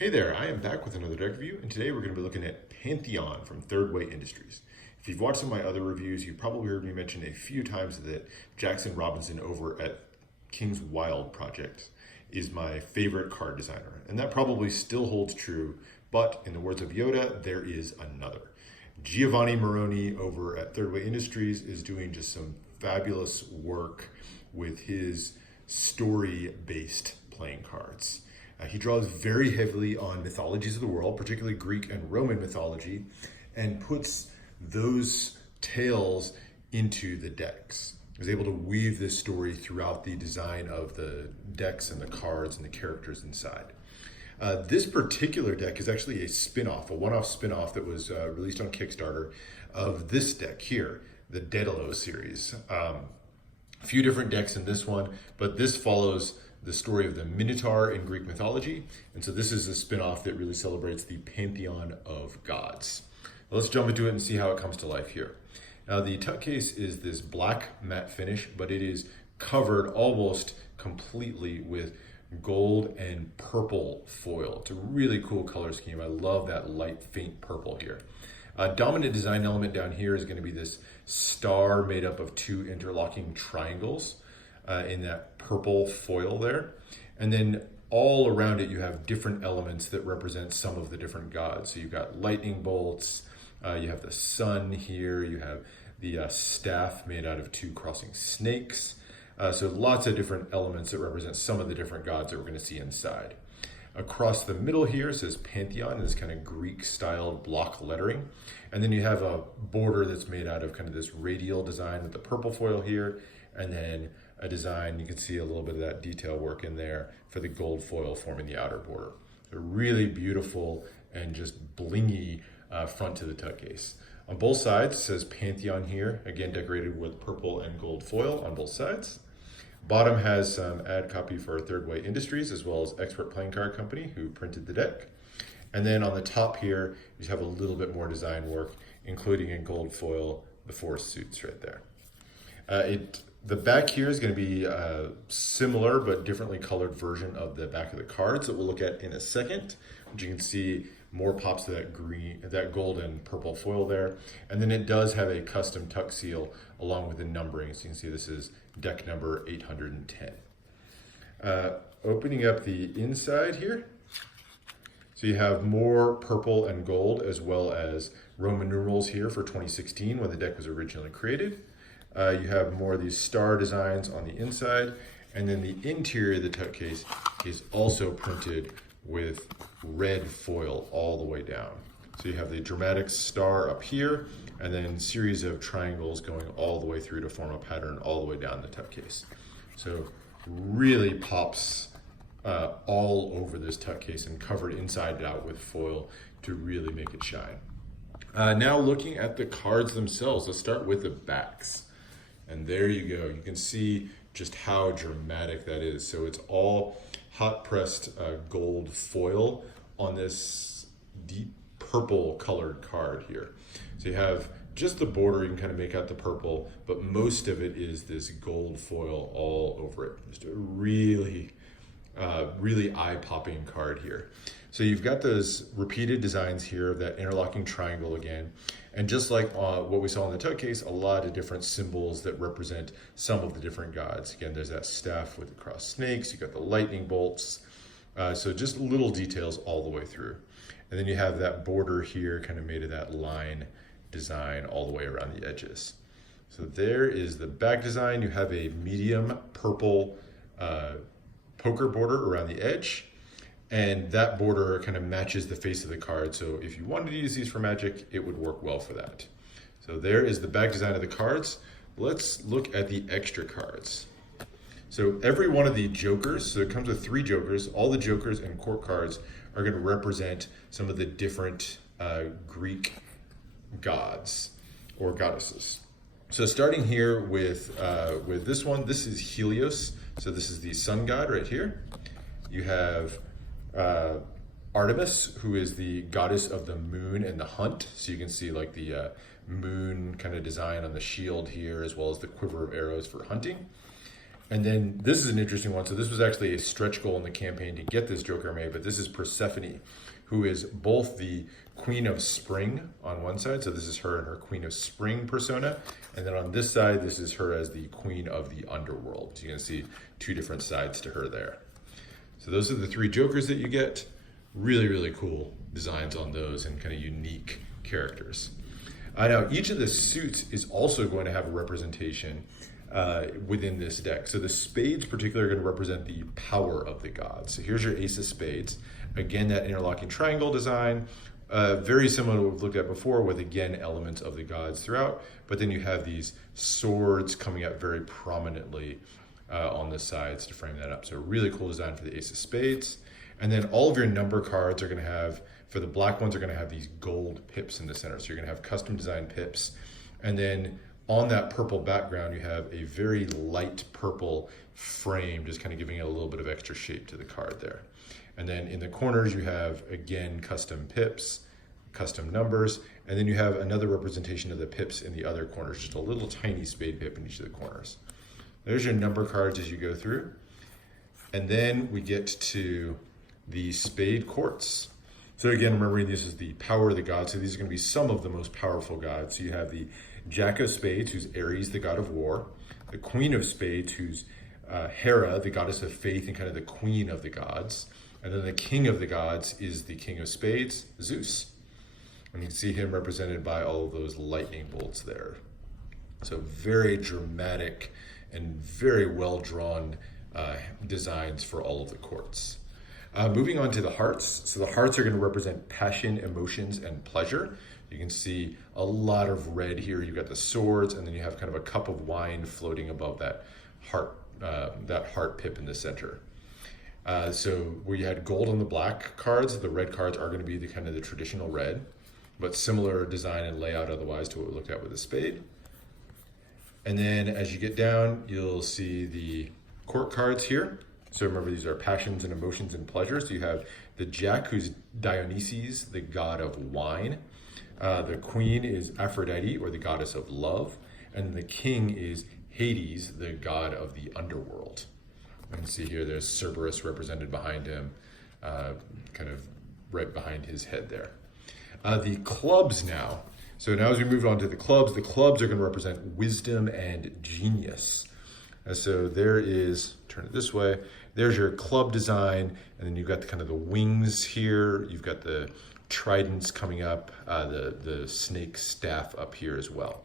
Hey there, I am back with another deck review, and today we're going to be looking at Pantheon from Thirdway Industries. If you've watched some of my other reviews, you've probably heard me mention a few times that Jackson Robinson over at King's Wild Project is my favorite card designer, and that probably still holds true, but in the words of Yoda, there is another. Giovanni Meroni over at Thirdway Industries is doing just some fabulous work with his story-based playing cards. He draws very heavily on mythologies of the world, particularly Greek and Roman mythology, and puts those tales into the decks. He's able to weave this story throughout the design of the decks and the cards and the characters inside. This particular deck is actually a spin-off, a one-off spin-off that was released on Kickstarter of this deck here, the Daedalus series. A few different decks in this one, but this follows the story of the Minotaur in Greek mythology. And so this is a spin-off that really celebrates the Pantheon of gods. Let's jump into it and see how it comes to life here. Now the tuck case is this black matte finish, but it is covered almost completely with gold and purple foil. It's a really cool color scheme. I love that light faint purple here. Dominant design element down here is going to be this star made up of two interlocking triangles in that purple foil there. And then all around it you have different elements that represent some of the different gods. So you've got lightning bolts, you have the sun here, you have the staff made out of two crossing snakes. So lots of different elements that represent some of the different gods that we're going to see inside. Across the middle here says Pantheon, this kind of Greek styled block lettering. And then you have a border that's made out of kind of this radial design with the purple foil here, and then a design, you can see a little bit of that detail work in there for the gold foil forming the outer border. A really beautiful and just blingy front to the tuck case. On both sides it says Pantheon here, again decorated with purple and gold foil on both sides. Bottom has some ad copy for Thirdway Industries as well as Expert Playing Card Company who printed the deck. And then on the top here, you have a little bit more design work, including in gold foil, the four suits right there. The back here is going to be a similar but differently colored version of the back of the cards that we'll look at in a second, which you can see more pops of that green, that gold and purple foil there. And then it does have a custom tuck seal along with the numbering. So you can see this is deck number 810. Opening up the inside here. So you have more purple and gold as well as Roman numerals here for 2016 when the deck was originally created. You have more of these star designs on the inside, and then the interior of the tuck case is also printed with red foil all the way down. So you have the dramatic star up here, and then a series of triangles going all the way through to form a pattern all the way down the tuck case. So really pops all over this tuck case and covered inside out with foil to really make it shine. Now looking at the cards themselves, let's start with the backs. And there you go. You can see just how dramatic that is. So it's all hot pressed gold foil on this deep purple colored card here. So you have just the border, you can kind of make out the purple, but most of it is this gold foil all over it. Just a really eye-popping card here. So you've got those repeated designs here of that interlocking triangle again. And just like what we saw in the tuck case, a lot of different symbols that represent some of the different gods. Again, there's that staff with the crossed snakes, you've got the lightning bolts. So just little details all the way through. And then you have that border here kind of made of that line design all the way around the edges. So there is the back design. You have a medium purple poker border around the edge. And that border kind of matches the face of the card. So if you wanted to use these for Magic, it would work well for that. So there is the back design of the cards. Let's look at the extra cards. So every one of the jokers, so it comes with 3 jokers, all the jokers and court cards are going to represent some of the different Greek gods or goddesses. So starting here with this one, this is Helios. So this is the sun god right here. You have Artemis, who is the goddess of the moon and the hunt. So you can see like the moon kind of design on the shield here, as well as the quiver of arrows for hunting. And then this is an interesting one. So this was actually a stretch goal in the campaign to get this Joker made, but this is Persephone, who is both the Queen of Spring on one side. So this is her and her Queen of Spring persona. And then on this side, this is her as the Queen of the Underworld. So you can see two different sides to her there. So those are the three Jokers that you get. Really, really cool designs on those and kind of unique characters. Now, each of the suits is also going to have a representation within this deck. So the spades particularly are going to represent the power of the gods. So here's your Ace of Spades. Again, that interlocking triangle design, very similar to what we've looked at before with, again, elements of the gods throughout. But then you have these swords coming out very prominently on the sides to frame that up. So really cool design for the Ace of Spades. And then all of your number cards are going to have, for the black ones, are going to have these gold pips in the center. So you're going to have custom designed pips. And then on that purple background, you have a very light purple frame, just kind of giving it a little bit of extra shape to the card there. And then in the corners, you have, again, custom pips, custom numbers, and then you have another representation of the pips in the other corners, just a little tiny spade pip in each of the corners. There's your number cards as you go through. And then we get to the Spade Courts. So again, remembering this is the power of the gods. So these are going to be some of the most powerful gods. So you have the Jack of Spades, who's Ares, the god of war. The Queen of Spades, who's Hera, the goddess of faith and kind of the queen of the gods. And then the King of the gods is the King of Spades, Zeus. And you can see him represented by all of those lightning bolts there. So very dramatic and very well-drawn designs for all of the courts. Moving on to the hearts. So the hearts are going to represent passion, emotions, and pleasure. You can see a lot of red here. You've got the swords, and then you have kind of a cup of wine floating above that heart pip in the center. So where you had gold on the black cards, the red cards are going to be the kind of the traditional red, but similar design and layout otherwise to what we looked at with the spade. And then as you get down, you'll see the court cards here. So remember, these are passions and emotions and pleasures. So you have the Jack, who's Dionysus, the god of wine. The Queen is Aphrodite, or the goddess of love. And the King is Hades, the god of the underworld. You can see here there's Cerberus represented behind him, kind of right behind his head there. The clubs now. So now as we move on to the clubs are going to represent wisdom and genius. And so there is, turn it this way, there's your club design, and then you've got the kind of the wings here, you've got the tridents coming up, the snake staff up here as well.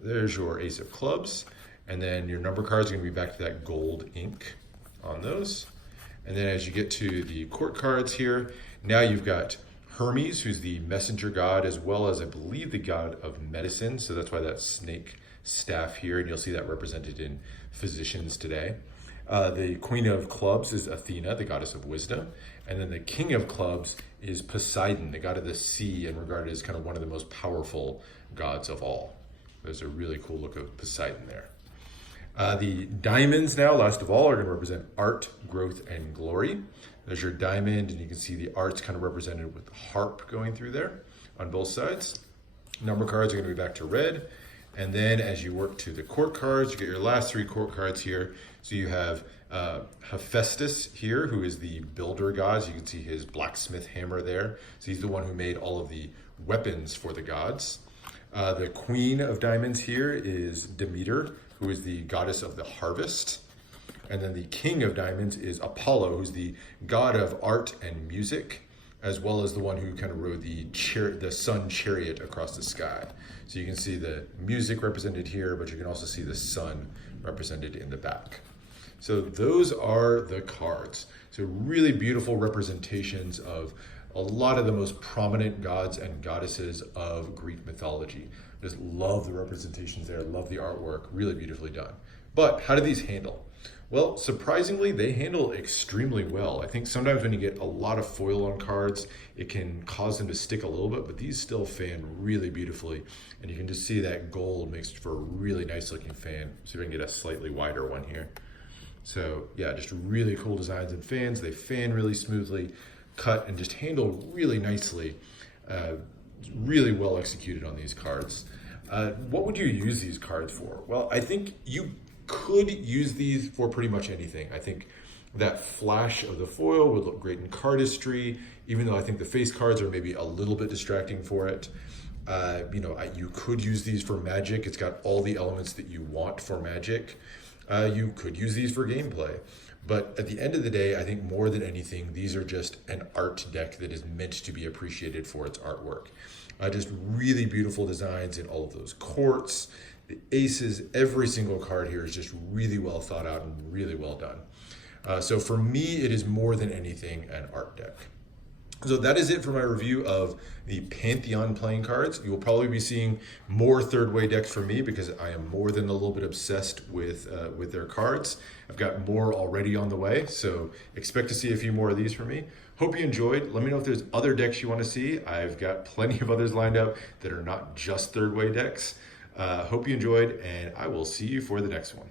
There's your Ace of Clubs, and then your number cards are going to be back to that gold ink on those. And then as you get to the court cards here, now you've got Hermes, who's the messenger god, as well as, I believe, the god of medicine. So that's why that snake staff here, and you'll see that represented in physicians today. The Queen of Clubs is Athena, the goddess of wisdom. And then the King of Clubs is Poseidon, the god of the sea, and regarded as kind of one of the most powerful gods of all. There's a really cool look of Poseidon there. The diamonds now, last of all, are going to represent art, growth, and glory. There's your diamond, and you can see the art's kind of represented with the harp going through there on both sides. Number cards are going to be back to red. And then as you work to the court cards, you get your last three court cards here. So you have Hephaestus here, who is the builder god. So you can see his blacksmith hammer there. So he's the one who made all of the weapons for the gods. The Queen of Diamonds here is Demeter, who is the goddess of the harvest. And then the King of Diamonds is Apollo, who's the god of art and music, as well as the one who kind of rode the sun chariot across the sky. So you can see the music represented here, but you can also see the sun represented in the back. So those are the cards. So really beautiful representations of a lot of the most prominent gods and goddesses of Greek mythology. Just love the representations there, love the artwork, really beautifully done. But how do these handle? Well, surprisingly, they handle extremely well. I think sometimes when you get a lot of foil on cards, it can cause them to stick a little bit, but these still fan really beautifully. And you can just see that gold makes for a really nice looking fan. See if I can get a slightly wider one here. So yeah, just really cool designs and fans. They fan really smoothly, cut and just handle really nicely. Really well executed on these cards. What would you use these cards for? Well, I think you could use these for pretty much anything. I think that flash of the foil would look great in cardistry, even though I think the face cards are maybe a little bit distracting for it. You could use these for Magic. It's got all the elements that you want for Magic. You could use these for gameplay. But at the end of the day, I think more than anything, these are just an art deck that is meant to be appreciated for its artwork. Just really beautiful designs in all of those courts, the aces, every single card here is just really well thought out and really well done. So for me, it is more than anything an art deck. So that is it for my review of the Pantheon playing cards. You will probably be seeing more Thirdway decks from me because I am more than a little bit obsessed with their cards. I've got more already on the way, so expect to see a few more of these from me. Hope you enjoyed. Let me know if there's other decks you want to see. I've got plenty of others lined up that are not just Thirdway decks. Hope you enjoyed, and I will see you for the next one.